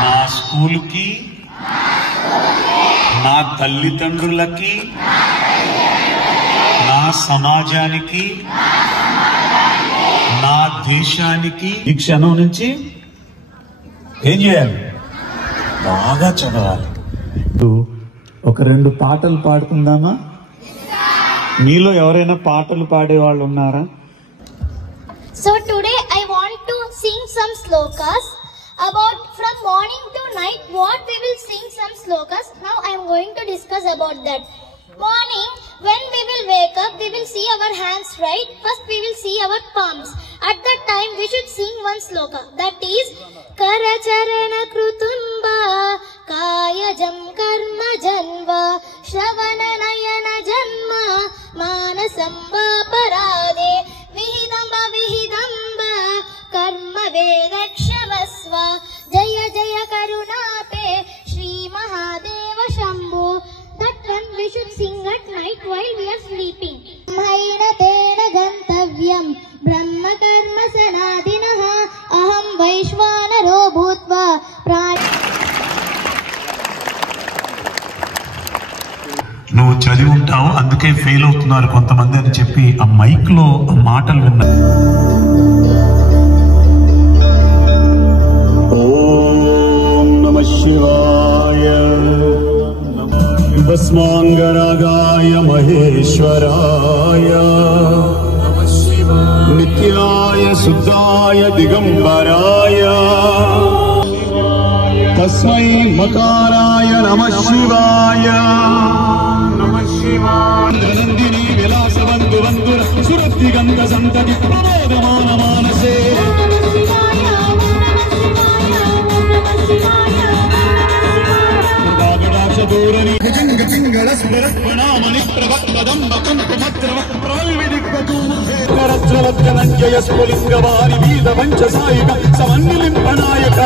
నా స్కూల్కి, నా తల్లిదండ్రులకి, నా సమాజానికి, నా దేశానికి ఈ క్షణం నుంచి ఏం చేయాలి? బాగా చదవాలి. ఒక 2 పాటలు పాడుకుందామా? మీలో ఎవరైనా పాటలు పాడేవాళ్ళు ఉన్నారా? So today I want to sing some slokas about from morning to night what we will sing some slokas. Now I am going to discuss about that. Morning, when we will wake up, we will see our hands, right? First we will see our palms. At that time we should sing one sloka, that is Karacharana Krutumba Kayajam Karma Janva Shravana Nayana Janma Manasamba Parade Vihidamba Vihidamba Karma Vedakshravasva Jaya Jaya Karunape Shri Mahadeva Shambhu. That one we should sing at night while we are sleeping. Maina tena gantavyam Brahma karma sanadinaha Aham Vaishvanaro bhutva నువ్వు చదివి ఉంటావు, అందుకే fail అవుతున్నారు కొంతమంది అని చెప్పి ఆ mic లో ఆ మాటలు విన్నా. ఓం నమః శివాయ భస్మాంగరాగాయ మహేశ్వరాయ నిత్యాయ శుద్ధాయ దిగంబరాయ తస్మై మకారాయ నమః శివాయ. నందిని విలాసవంతు వంతుర సురద్ధి గంధ సంతతి ప్రమోదమాన మానసే దూరని భుజంగ పింగళ స్మరస్మనామని ప్రవక్పదంబ కుంకుమద్రవ ప్రవిదిక్వతూర్ధేకరజ్వలజ్జనంజయ స్ఫులింగవారి వీద పంచ సాయిక సమన్నిలింపనాయక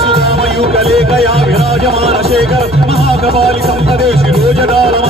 సురామయూకలేకయా విరాజమాన శేఖర మహాకపాలి సంపదే శిరోజగాలమ